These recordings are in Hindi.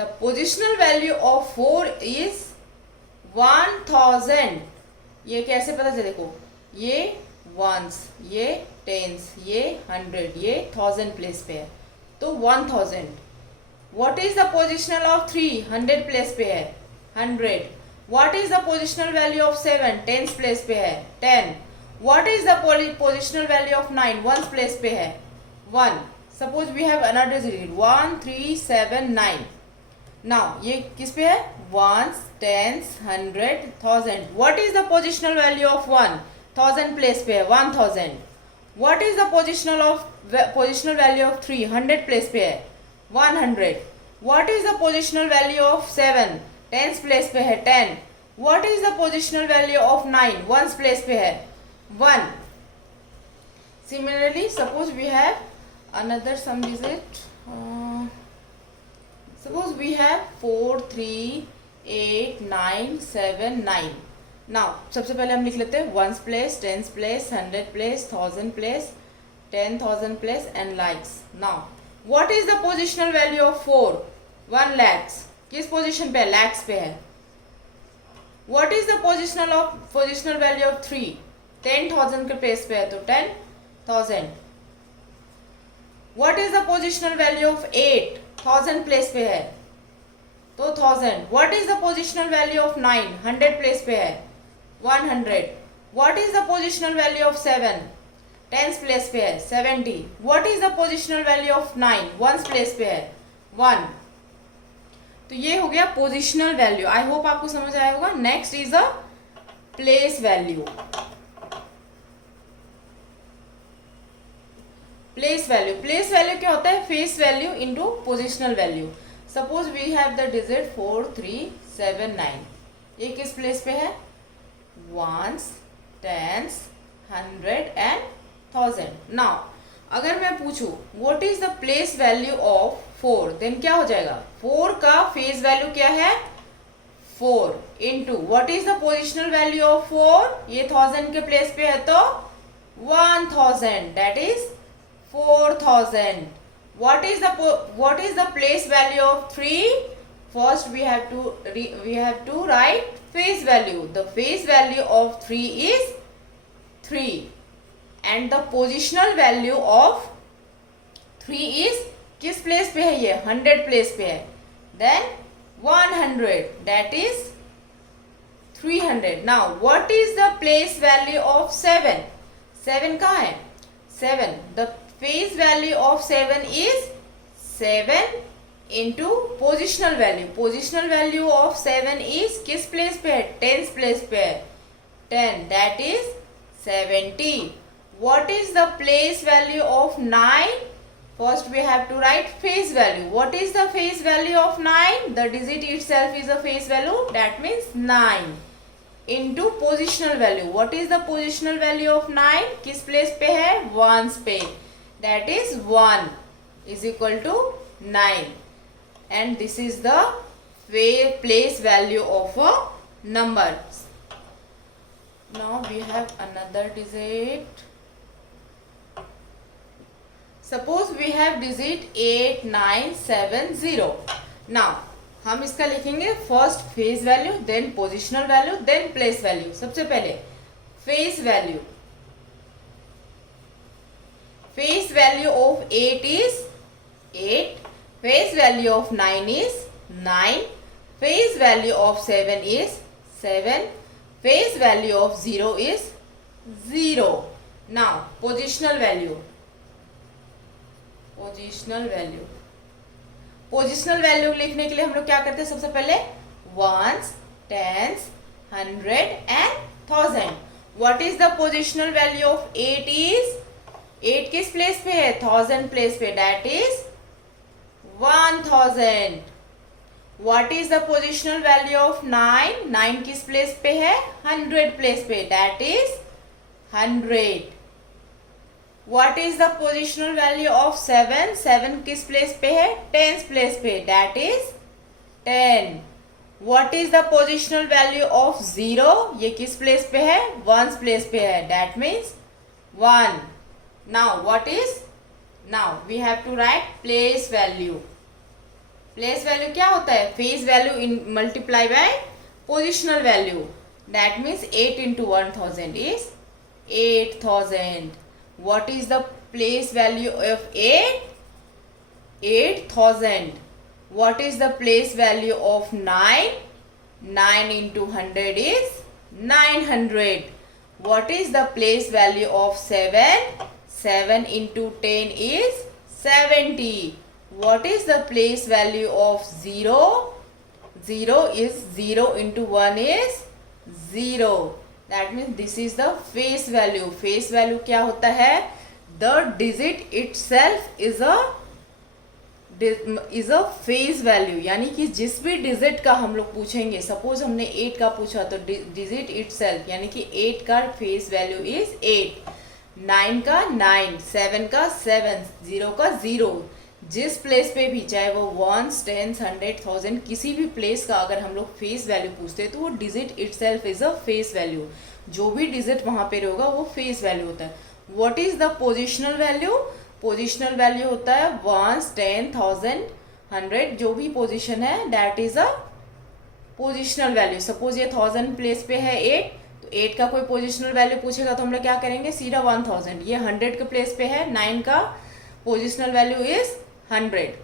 The positional value of 4 is 1000. ये कैसे पता चले? देखो, ये वंस, ये टेंस, ये 100, ये 1000 प्लेस पे है तो 1000. What is the positional of 3? 100 place पे है 100. What is the positional value of 7? Tens place पे है 10. What is the positional value of 9? Ones place पे है 1. Suppose we have another digit 1 3 7 9. Now ये किस पे है? Ones, tens, 100, 1000. What is the positional value of 1? 1000 place पे है 1000. What is the positional value of 3? 100 place पे है 100. What is the positional value of 7? Tens place पे है 10. What is the positional value of 9? Ones place पे है 1. Similarly, suppose we have another some digit. Suppose we have 4 3 8 9 7 9. Now सबसे पहले हम लिख लेते हैं ones place, tens place, 100 place, 1000 place, 10,000 place and likes. Now what is the positional value of 4? 1 lakhs. किस पोजिशन पे है? लैक्स पे है. What is the positional value of 3? 10,000 के प्लेस पे है तो 10,000. What is the positional value of 8? 1000 place पे है तो 1000. What is the positional value of 9? 100 place पे है 100. What is the positional value of 7? Tens place पे है 70. What is the positional value of 9? Ones place पे है 1. तो ये हो गया पोजिशनल वैल्यू. आई होप आपको समझ आया होगा. Next is a place value. Place value क्या होता है? Face value into positional value. Suppose we have the digit 4 3 7 9. ये किस प्लेस पे है? Ones, tens, 100 and 1000. नाउ अगर मैं पूछूं what is the place value of 4, then क्या हो जाएगा? 4 का फेस वैल्यू क्या है? 4 into what is the positional value of 4? ये 1000 के प्लेस पे है तो 1000. That is 4000. What is the place value of 3? First we have to write face value. The face value of 3 is 3 and the positional value of 3 is किस प्लेस पे है? ये 100 प्लेस पे है. Then 100, that is 300. Now what is the place value of 7? 7 कहाँ है? 7. The face value of 7 is 7 into positional value. Positional value of 7 is किस प्लेस पे है? टेंस प्लेस पे है 10. That is 70. What is the place value of 9? First we have to write face value. What is the face value of 9? The digit itself is a face value. That means 9 into positional value. What is the positional value of 9? किस प्लेस पे है? वंस पे. That is 1 is equal to 9. And this is the place value of a number. Now we have another digit. Suppose we have digit 8970. Now हम इसका लिखेंगे first face value, then positional value, then place value. सबसे पहले face value. Face value of 8 is 8. Face value of 9 is 9. Face value of 7 is 7. Face value of 0 is 0. Now positional value. Positional value लिखने के लिए हम लोग क्या करते हैं? सबसे पहले ones, tens, 100 and 1000. What is the positional value of 8 is 8 किस प्लेस पे है? 1000 प्लेस पे. That is 1000. What is the positional value of 9? 9 किस प्लेस पे है? 100 प्लेस पे. That is 100. What is the positional value of 7? 7 किस प्लेस पे है? 10 प्लेस पे. That is 10. What is the positional value of 0? ये किस प्लेस पे है? 1 प्लेस पे है. That means 1. Now what is? Now we have to write place value. Place value क्या होता है? Face value in multiply by positional value. That means 8 into 1000 is 8000. What is the place value of 8? 8000. What is the place value of 9? 9 into 100 is 900. What is the place value of 7? 7 into 10 is 70. What is the place value of 0? 0 is 0 into 1 is 0. That means this is the face value. Face value क्या होता है? The digit itself is a face value. यानी कि जिस भी डिजिट का हम लोग पूछेंगे, सपोज हमने 8 का पूछा तो डिजिट इटसेल्फ यानी कि 8 का फेस वैल्यू इज 8, 9 का 9, 7 का 7, 0 का 0. जिस प्लेस पे भी, चाहे वो 1, 10, 100, 1000, किसी भी प्लेस का अगर हम लोग फेस वैल्यू पूछते हैं तो वो digit itself is a face value. जो भी डिजिट वहाँ पे होगा वो फेस वैल्यू होता है. What is the positional value? Positional value होता है 1, 10, 1000, 100, जो भी पोजीशन है that is a positional value. Suppose ये 1000 प्लेस पे है 8, तो 8 का कोई पोजिशनल वैल्यू पूछेगा तो हम लोग क्या करेंगे? सीधा 1000. ये 100 के प्लेस पे है, 9 का पोजिशनल वैल्यू इज 100.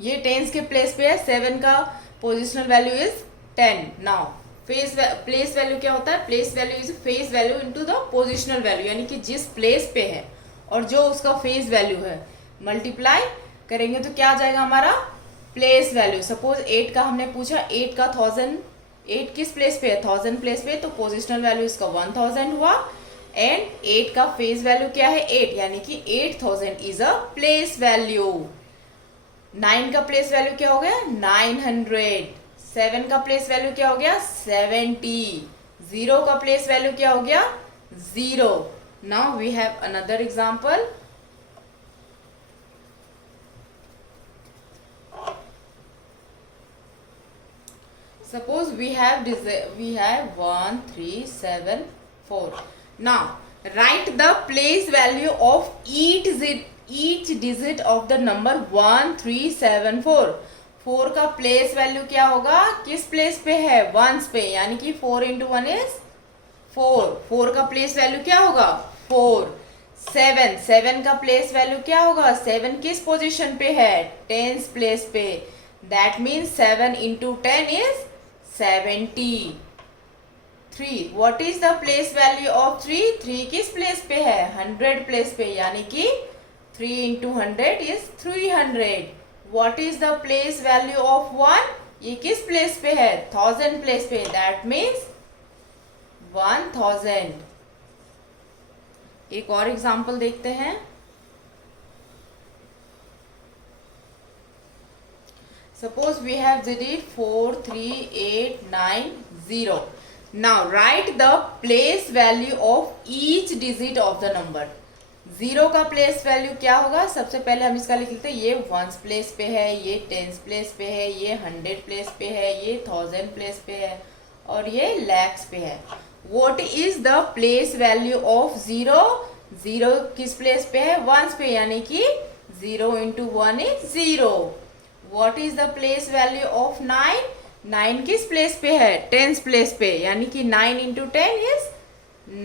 ये 10 के प्लेस पे है, 7 का positional value is 10. Now place value क्या होता है? Place value is face value into the positional value. यानी कि जिस प्लेस पे है और जो उसका फेस वैल्यू है मल्टीप्लाई करेंगे तो क्या आ जाएगा हमारा? Place value. सपोज 8 का हमने पूछा, 8 का 1000, 8 किस प्लेस पे है? 1000 प्लेस पे, तो पोजिशनल वैल्यू इसका 1000 हुआ. एंड 8 का फेस वैल्यू क्या है? 8, यानी कि 8000 इज अ प्लेस वैल्यू. 9 का प्लेस वैल्यू क्या हो गया? 900. 7 का प्लेस वैल्यू क्या हो गया? 70. 0 का प्लेस वैल्यू क्या हो गया? 0. Now we have another example. Suppose we have 1, 3, 7, 4. Now write the place value of each digit of the number 1, 3, 7, 4. 4 का प्लेस वैल्यू क्या होगा? किस प्लेस पे है? 1s पे, यानी कि 4 into 1 is 4. 4 का प्लेस वैल्यू क्या होगा? 4. 7 का प्लेस वैल्यू क्या होगा? 7 किस पोजीशन पे है? 10s प्लेस पे. That means 7 into 10 is 70. 3. What is the place value of 3? 3 किस प्लेस पे है? 100 प्लेस पे, यानी कि 3 into 100 is 300. What is the place value of 1? ये किस प्लेस पे है? 1000 प्लेस पे. That means 1000. एक और एग्जाम्पल देखते हैं. Suppose we have digit 4, 3, 8, 9, 0. Now write the place value of each digit of the number. 0 का प्लेस वैल्यू क्या होगा? सबसे पहले हम इसका लिख लेते हैं. ये 1s प्लेस पे है, ये 10s प्लेस पे है, ये 100 प्लेस पे है, ये 1000 प्लेस पे है और ये lakhs पे है. What is the place value of 0? 0 किस प्लेस पे है? 1s पे, यानी कि 0 into 1 is 0. What is the place value of 9? 9 किस प्लेस पे है? 10s प्लेस पे, यानी कि 9 into 10 is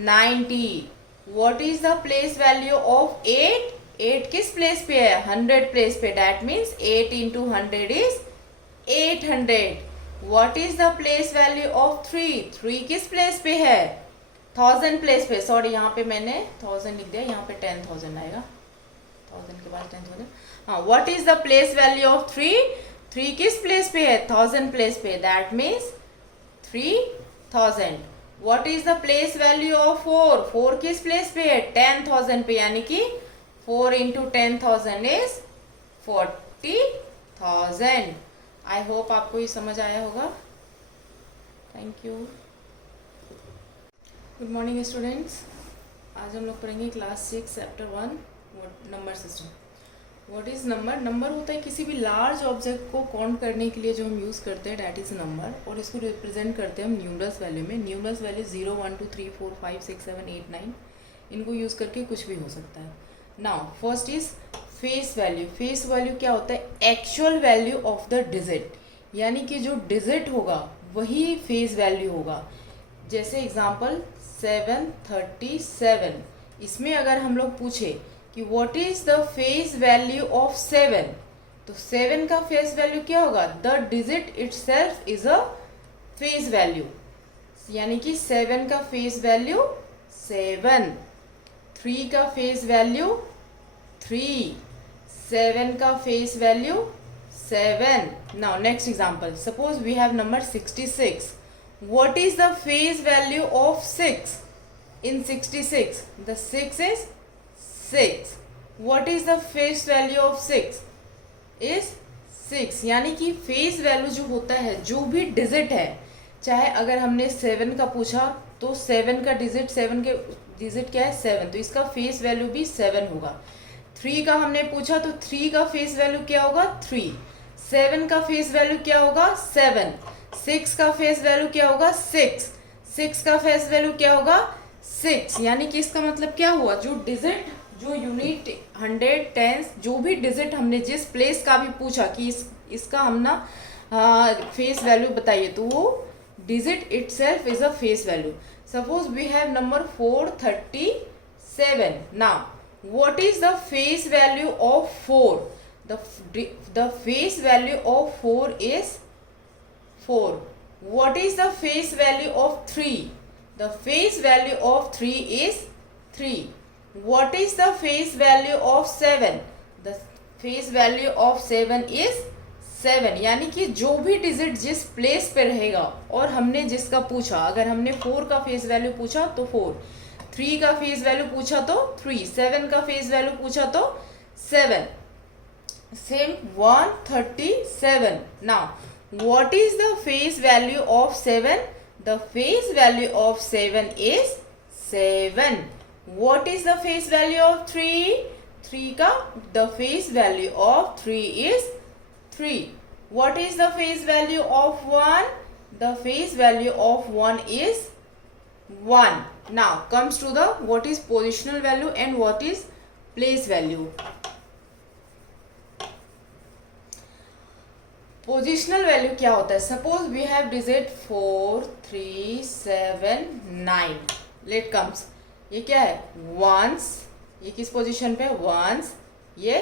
90. What is the place value of 8? 8 किस प्लेस पे है? 100 प्लेस पे. That means 8 into 100 is 800. What is the place value of 3? 3 किस प्लेस पे है? 1000 प्लेस पे. सॉरी, यहाँ पे मैंने 1000 लिख दिया, यहाँ पे 10,000 आएगा. 1000 के बाद 10,000. हाँ, what is the place value of 3? 3 किस प्लेस पे है? 1000 प्लेस पे. That means 3000. What is the place value of 4? 4 किस प्लेस पे है? 10,000 पे, यानी कि 4 into 10,000 is 40,000. आई होप आपको ये समझ आया होगा. Thank you. Good morning students. आज हम लोग पढ़ेंगे class 6 chapter 1 number system. What is number? Number होता है किसी भी लार्ज ऑब्जेक्ट को काउंट करने के लिए जो हम यूज़ करते हैं, डैट इज़ नंबर. और इसको रिप्रेजेंट करते हैं हम न्यूमरस वैल्यू में. न्यूमरस वैल्यू 0, 1, 2, 3, 4, 5, 6, 7, 8, 9 इनको यूज़ करके कुछ भी हो सकता है. Now first is face value क्या होता है? Actual value of the digit, यानी कि जो डिजिट होगा वही फेस वैल्यू होगा। जैसे एग्जांपल 737, इसमें अगर हम लोग पूछे कि what is the face value of 7, तो 7 का फेस वैल्यू क्या होगा? The digit itself is a face value, यानी कि 7 का फेस वैल्यू 7, 3 का फेस वैल्यू 3, 7 का face value 7. Now next example, suppose we have number 66. What is the face value of 6 in 66? The 6 is 6. What is the face value of 6? Is 6. यानी कि फेस वैल्यू जो होता है, जो भी डिजिट है, चाहे अगर हमने 7 का पूछा तो 7 का डिजिट, 7 के डिजिट क्या है? 7, तो इसका फेस वैल्यू भी 7 होगा। 3 का हमने पूछा तो 3 का फेस वैल्यू क्या होगा? 3। 7 का फेस वैल्यू क्या होगा? 7। 6 का फेस वैल्यू क्या होगा? 6। 6 का फेस वैल्यू क्या होगा? 6। यानी कि इसका मतलब क्या हुआ? जो डिजिट, जो यूनिट, 100, 10, जो भी डिजिट हमने जिस प्लेस का भी पूछा कि इसका हम ना फेस वैल्यू बताइए, तो वो digit itself is a face value. Suppose we have number 437. Now what is the face value of 4? The face value of 4 is 4. What is the face value of 3? The face value of 3 is 3. What is the face value of 7? The face value of 7 is 7. यानी कि जो भी डिजिट जिस प्लेस पे रहेगा और हमने जिसका पूछा, अगर हमने 4 का फेस वैल्यू पूछा तो 4, 3 का फेस वैल्यू पूछा तो 3, 7 का फेस वैल्यू पूछा तो 7. Same 137. Now what is the face value of 7? The face value of 7 is 7. What is the face value of 3? 3 का the face value of 3 is 3. What is the face value of 1? The face value of 1 is 1. Now comes to the what is positional value and what is place value. Positional value क्या होता है? Suppose we have digit 4, 3, 7, 9. Let comes. ये क्या है? Ones. ये किस पोजीशन पे? Ones. ये